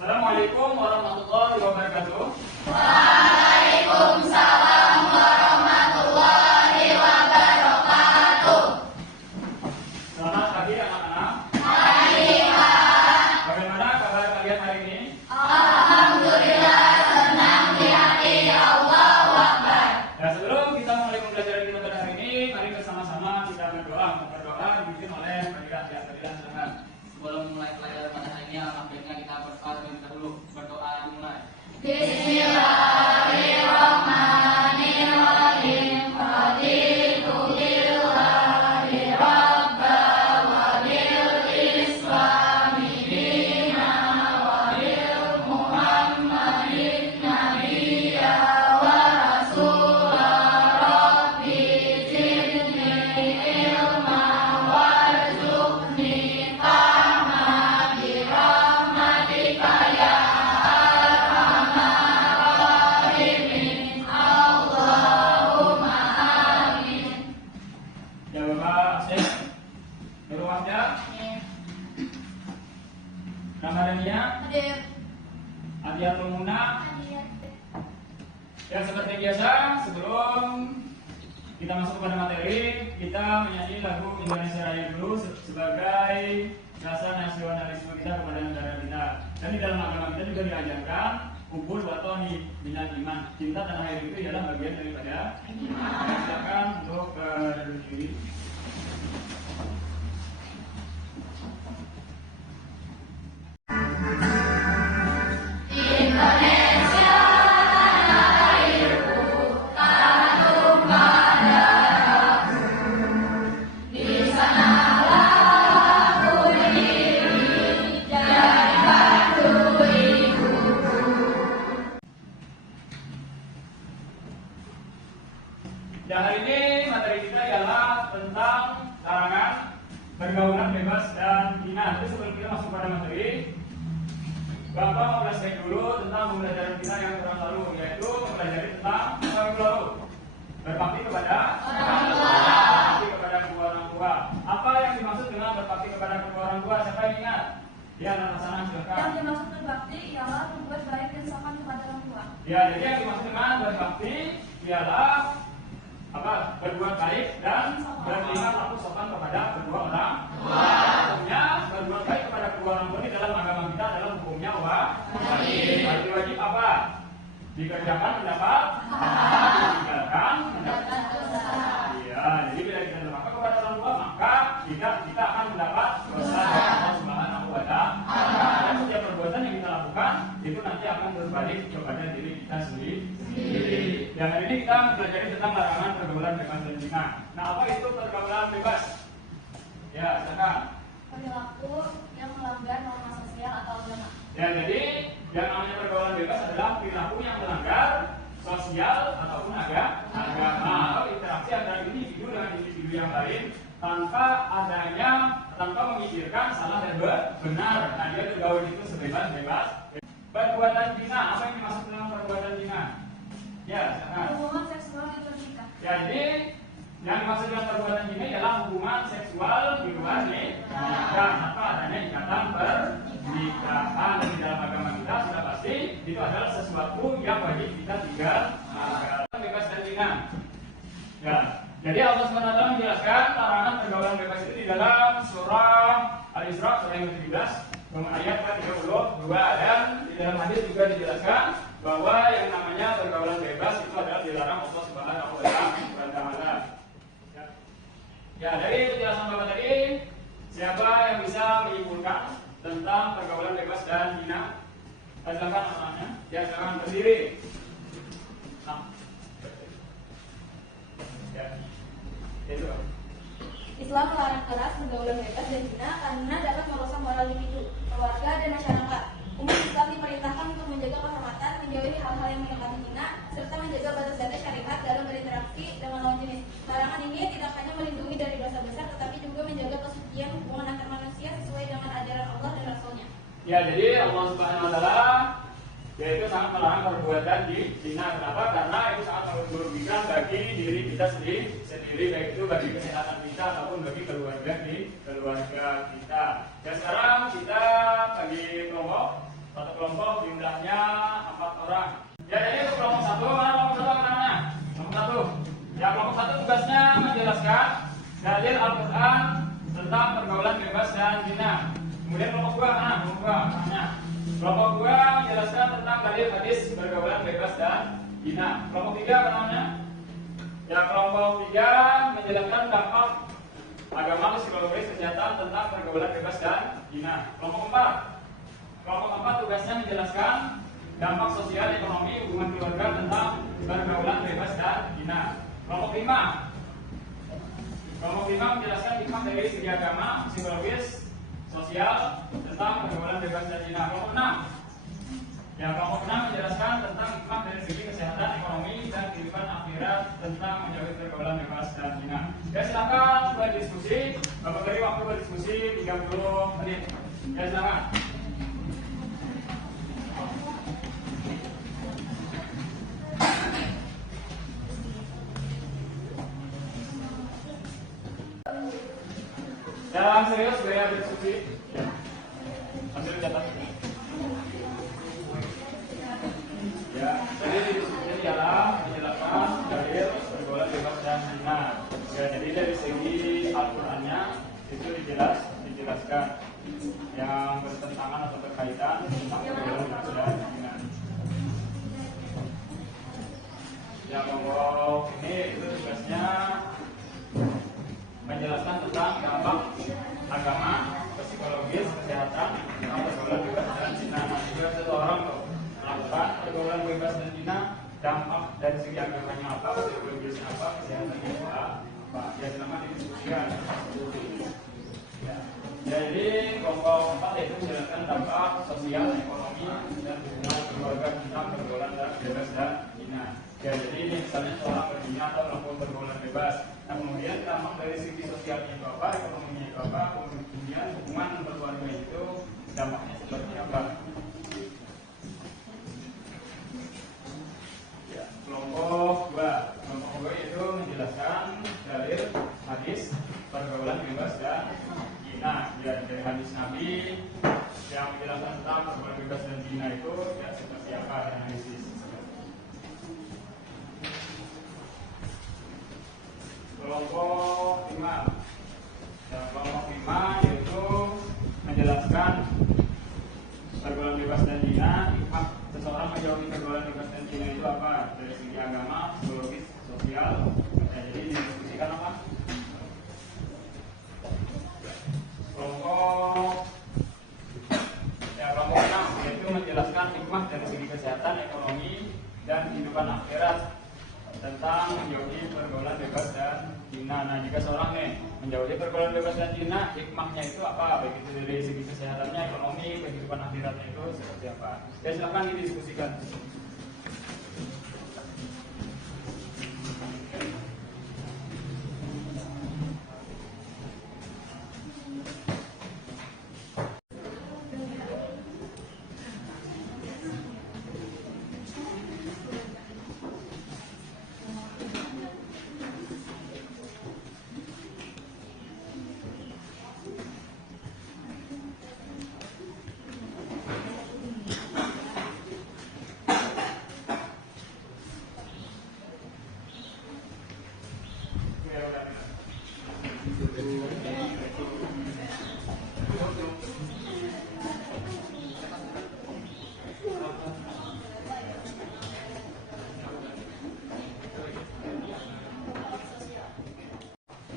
Assalamualaikum warahmatullahi wabarakatuh. Waalaikumsalam warahmatullahi wabarakatuh. Selamat pagi anak-anak. Pagi, Pak. Bagaimana kabar kalian hari ini? Alhamdulillah, senang di hati. Allahu Akbar. Ya, sebelum kita mulai pembelajaran kita pada hari ini, mari bersama-sama kita berdoa. Berdoa dipimpin oleh Fadilah. Ya, Fadilah silakan. Sebelum mulai pelajaran pada hari ini, alangkah baiknya kita berdoa terlebih dahulu. Berdoa dimulai. Bismillahirrahmanirrahim. Raditu billahi rabba wa bil islami dina wa bil muhammadin nabiyya wa rasula. Rabbi zidni ilma warzuqni fahma bi rahmatika ya Allahumma amin. Ya, Bapak Asep. Nurul Wahda. Ramadhania. Hadir. Adiatul Muna. Hadir. Ya, seperti biasa, sebelum kita masuk kepada materi, kita menyanyi lagu Indonesia Raya dulu sebagai rasa nasionalisme kita kepada negara kita. Dan di dalam agama kita juga diajarkan hubul watoni minal iman. Cinta tanah air itu adalah bagian daripada iman. Silakan untuk berdiri diri. Indonesia tanah airku, tanah tumpah darahku. Di sanalah aku berdiri, jadi batu ibuku. Ya, hari ini materi kita ialah tentang larangan pergaulan bebas dan hina. Jadi sebelum kita masuk pada materi, Bapak mau flashback dulu tentang pembelajaran kita yang kurang lalu, yaitu mempelajari tentang apa yang lalu. Berbakti kepada Orang tua. berbakti kepada kedua orang tua. Apa yang dimaksud dengan berbakti kepada kedua orang tua? Siapa yang ingat? Ya, anak sana Yang silakan. dimaksud berbakti ialah berbuat baik dan sopan kepada orang tua. Ya, jadi yang dimaksud dengan berbakti ialah apa? Berbuat baik dan bertingkah laku sopan kepada kedua orang tua. Hukumnya berbuat baik kepada kedua orang tua di dalam agama kita adalah hukumnya wajib. Wajib apa? Dikerjakan mendapat pahala, ditinggalkan mendapat dosa. Iya, jadi bila kita durhaka kepada orang tua maka kita akan mendapat dosa dari Allah Subhanahu wa Ta'ala. Dan setiap perbuatan yang kita lakukan itu nanti akan berbalik kepada diri kita sendiri. Dan hari ini kita belajar tentang larangan pergaulan bebas dan zina. Nah, apa itu pergaulan bebas? Ya, silakan. Perilaku yang melanggar norma sosial atau agama. Ya, jadi yang namanya pergaulan bebas adalah perilaku yang melanggar sosial ataupun agama atau interaksi antara individu dengan individu yang lain tanpa memikirkan salah dan benar. Nah, dia bergaul itu sebebas-bebas. Perbuatan zina, apa yang dimaksud dengan perbuatan zina? Ya, silakan. Hubungan seksual di luar nikah. Ya, jadi yang dimaksud dengan perbuatan zina adalah hubungan seksual di luar nikah tanpa adanya ikatan pernikahan. Dan di dalam agama kita sudah pasti itu adalah sesuatu yang wajib kita tinggalkan. Bebas dan zina. Ya, jadi Allah SWT menjelaskan larangan pergaulan bebas itu di dalam surah Al-Isra surah yang ke-17 ayat ke-32, dan di dalam hadis juga dijelaskan bahwa yang namanya pergaulan bebas itu adalah dilarang Allah Subhanahu wa Ta'ala. Ya, dari penjelasan Bapak tadi, siapa yang bisa menyimpulkan tentang pergaulan bebas dan hina? Silakan anak-anaknya. Ya, silakan berdiri. Nah. Ya. Itu. Islam melarang keras pergaulan bebas dan zina karena dapat merusak moral individu, keluarga, dan masyarakat. Umat Islam diperintahkan untuk menjaga kehormatan, menjauhi hal-hal yang mendekati hina, serta menjaga batas-batas syariat dalam berinteraksi dengan lawan jenis. Larangan ini tidak hanya melindungi dari dosa besar, tetapi juga menjaga kesucian hubungan antar manusia sesuai dengan ajaran Allah dan Rasul-Nya. Ya, jadi Allah Subhanahu wa Ta'ala yaitu sangat melarang perbuatan di zina. Kenapa? Karena itu sangat merugikan bagi diri kita sendiri, baik itu bagi kesehatan kita ataupun bagi keluarga kita. Dan sekarang kita bagi promo Satu kelompok jumlahnya 4 orang. Ya, jadi untuk kelompok satu, mana kelompok satu namanya? Kelompok satu. Ya, kelompok satu tugasnya menjelaskan dalil Al-Quran tentang pergaulan bebas dan zina. Kemudian kelompok dua mana? Kelompok dua namanya. Kelompok dua menjelaskan tentang dalil hadis pergaulan bebas dan zina. Kelompok tiga apa namanya? Ya, kelompok tiga menjelaskan dampak agama, psikologis, kesehatan tentang pergaulan bebas dan zina. Kelompok empat tugasnya menjelaskan dampak sosial, ekonomi, hubungan keluarga tentang pergaulan bebas dan zina. Kelompok lima menjelaskan hikmah dari segi agama, psikologis, sosial tentang pergaulan bebas dan zina. Kelompok enam menjelaskan tentang hikmah dari segi kesehatan, ekonomi, dan kehidupan akhirat tentang menjauhi pergaulan bebas dan zina. Ya, silakan berdiskusi. Bapak beri waktu berdiskusi 30 menit. Ya, silakan. Dalam serius gaya berdiskusi. Ya. Ambil catat. Ya, jadi diskusinya ialah menjelaskan dalil pergaulan bebas dan zina. Ya, jadi dari segi Al-Qur'annya itu dijelaskan yang bertentangan atau berkaitan tentang pergaulan bebas dan zina. Ya, kelompok ini itu tugasnya menjelaskan tentang dampak agama, psikologis, kesehatan tentang pergaulan bebas dan zina. Juga seseorang melakukan pergaulan bebas dan zina, dampak dari segi agamanya apa, psikologisnya apa, kesehatannya apa. Ya, selama didiskusikan. Ya, jadi kelompok 4 yaitu menjelaskan dampak sosial, ekonomi, dan hubungan keluarga tentang pergaulan bebas dan zina. Ya, jadi ini misalnya seorang berzina atau melakukan pergaulan bebas. Nah, kemudian dampak dari segi sosialnya itu apa, ekonominya itu apa, kemudian hubungan berkeluarga itu dampaknya seperti apa. Ya, kelompok 2 itu menjelaskan dalil hadis pergaulan bebas dan zina. Ya, dari hadis Nabi yang menjelaskan tentang pergaulan bebas dan zina itu ya seperti apa analisis. Kelompok 5. Ya, kelompok 5 yaitu menjelaskan pergaulan bebas dan zina, hikmah seseorang menjauhi pergaulan bebas dan zina itu apa dari segi agama, psikologis, sosial. Ya, jadi didiskusikan apa? Kelompok 6 yaitu menjelaskan hikmah dari segi kesehatan, ekonomi, dan kehidupan akhirat tentang menjauhi pergaulan bebas dan zina. Nah, jika seorang menjauhi pergaulan bebas dan zina, hikmahnya itu apa? Baik itu dari segi kesehatannya, ekonomi, kehidupan akhiratnya itu seperti apa? Ya, silakan didiskusikan.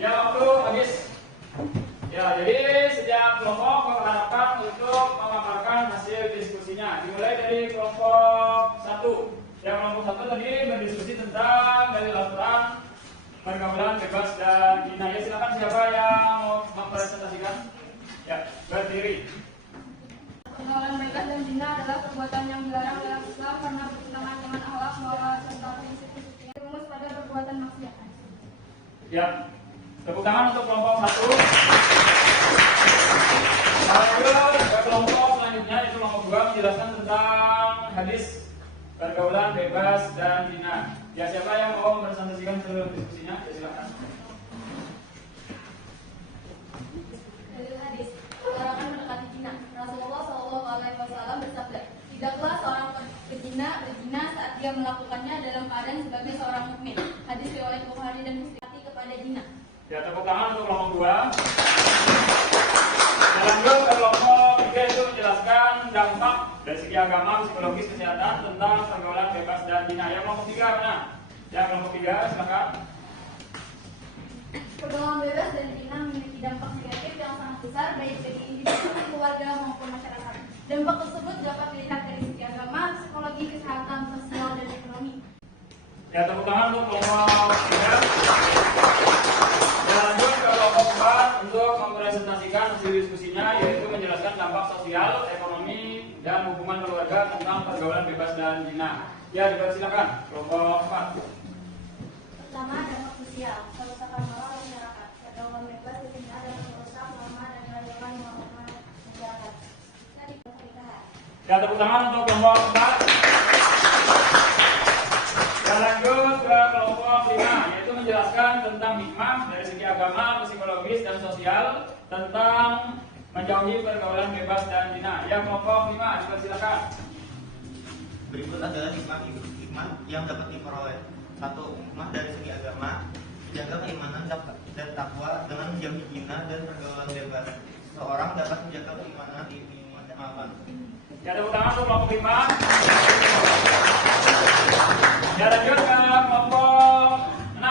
Ya, waktu habis. Ya, jadi setiap kelompok mengharapkan untuk memaparkan hasil diskusinya. Dimulai dari kelompok 1. Ya, kelompok 1 tadi berdiskusi tentang dalil Al-Quran, pergaulan bebas dan zina. Ya, silakan siapa yang mau mempresentasikan? Ya, berdiri. Pergaulan bebas dan zina adalah perbuatan yang dilarang dalam Islam karena bertentangan dengan akhlak, moral, serta prinsip-prinsip yang rumus pada perbuatan maksiat. Ya, tepuk tangan untuk kelompok 1. Lalu kelompok selanjutnya itu kelompok 2 menjelaskan tentang hadis pergaulan bebas dan zina. Ya, siapa yang mau mempresentasikan seluruh diskusinya? Ya, silakan. Dalil hadis larangan mendekati zina. Rasulullah SAW bersabda, sebagai seorang mukmin. Hadis riwayat Bukhari dan Muslim. Hati kepada zina. Ya, tepuk tangan untuk kelompok 2. Dan lanjut ke kelompok 3 itu menjelaskan dampak dari segi agama, psikologis, kesehatan tentang pergaulan bebas dan zina. Yang kelompok 3 mana? Ya, kelompok 3 silakan. Pergaulan bebas dan zina memiliki dampak negatif yang sangat besar baik bagi individu, keluarga maupun masyarakat. Dampak tersebut dapat dilihat dari segi agama, psikologi, kesehatan, sosial, dan ekonomi. Ya, tepuk tangan untuk kelompok 3. Dan lanjut ke kelompok 4 untuk mempresentasikan hasil diskusinya, yaitu menjelaskan dampak sosial, ekonomi, dan hubungan keluarga tentang pergaulan bebas dan zina. Ya, dipersilakan kelompok 4. Pertama, dampak sosial, kerusakan moral masyarakat. Pergaulan bebas dan zina dapat merusak norma dan nilai-nilai norma masyarakat. Jadi, pernikahan. Ya, tepuk tangan untuk kelompok 4. Dan lanjut ke kelompok 5, yaitu menjelaskan tentang hikmah dari segi agama, psikologis, dan sosial tentang menjauhi pergaulan bebas dan zina. Ya, kelompok 5, dipersilakan. Berikut adalah hikmah yang dapat diperoleh. 1. Hikmah dari segi agama, menjaga keimanan dan takwa dengan menjauhi zina dan pergaulan bebas. Seorang dapat menjaga keimanan di malam. Ya, tepuk tangan untuk kelompok 5. Ya, lanjut ke kelompok 6.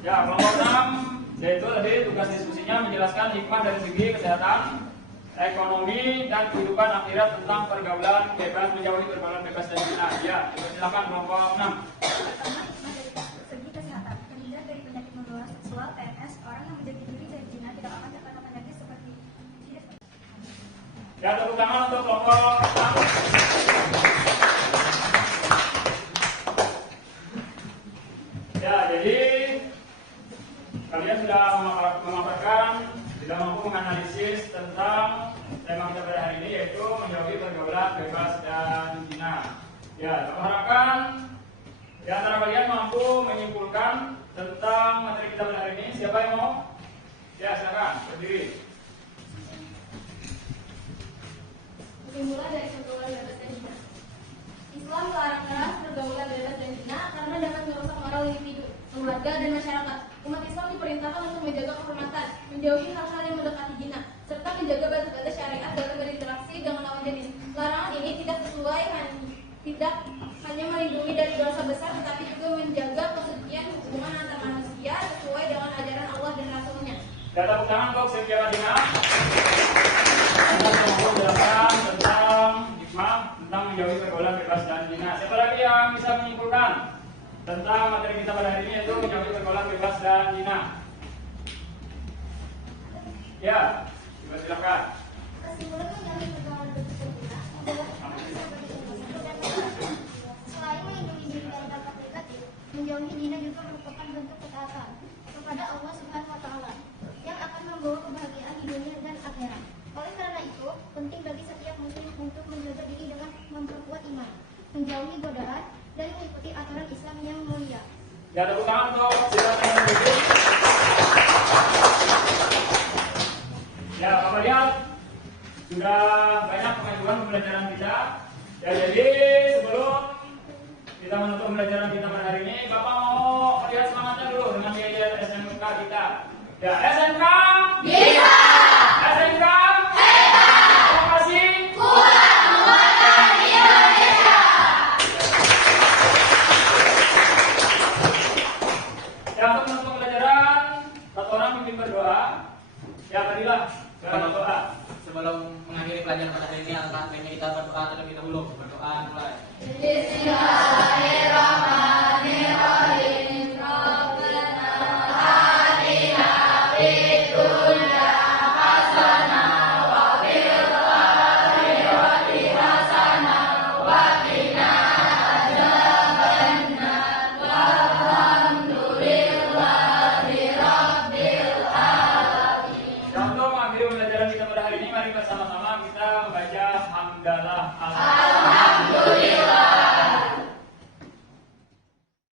Ya, kelompok 6 yaitu tadi tugas diskusinya menjelaskan hikmah dari segi kesehatan, ekonomi, dan kehidupan akhirat tentang pergaulan bebas, menjauhi pergaulan bebas dan zina. Ya, silakan kelompok 6. Pertama, hikmah dari segi kesehatan, terhindar dari penyakit menular seksual (PMS). Orang yang menjaga diri dari zina tidak akan terkena penyakit seperti AIDS. Ya, tepuk tangan untuk kelompok 6. Ya, jadi kalian sudah memaparkan, sudah mampu menganalisis tentang tema kita pada hari ini, yaitu menjauhi pergaulan bebas dan zina. Ya, saya harapkan di antara kalian mampu menyimpulkan tentang materi kita pada hari ini. Siapa yang mau? Ya, silakan berdiri. Kesimpulan dari pergaulan bebas dan zina. Islam melarang keras pergaulan bebas dan zina karena dapat merusak moral individu, keluarga, dan masyarakat. Umat Islam diperintahkan untuk menjaga kehormatan, menjauhi hal-hal yang mendekati zina, serta menjaga batas-batas syariat dalam berinteraksi dengan lawan jenis. Larangan ini tidak hanya melindungi dari dosa besar, tetapi juga menjaga kesucian hubungan antar manusia sesuai dengan ajaran Allah dan Rasul-Nya. Ya, tepuk tangan untuk Sylvia Madina. Anda telah menjelaskan tentang hikmah tentang menjauhi pergaulan bebas dan zina. Siapa lagi yang bisa menyimpulkan tentang materi kita pada hari ini, yaitu menjauhi pergaulan bebas dan zina? Ya, silakan. Kesimpulan menjauhi pergaulan bebas dan zina adalah selain melindungi diri dari dampak negatif, menjauhi zina juga merupakan bentuk ketaatan kepada Allah Subhanahu wa Ta'ala yang akan membawa kebahagiaan di dunia dan akhirat. Oleh karena itu, penting bagi setiap muslim untuk menjaga diri dengan memperkuat iman, menjauhi godaan, dan mengikuti aturan Islam yang mulia. Ya, tepuk tangan untuk silakan yang berdiri. Ya, Bapak lihat sudah banyak kemajuan pembelajaran kita. Ya, jadi sebelum kita menutup pembelajaran kita pada hari ini, Bapak mau lihat semangatnya dulu dengan nilai SMK kita. Ya, SMK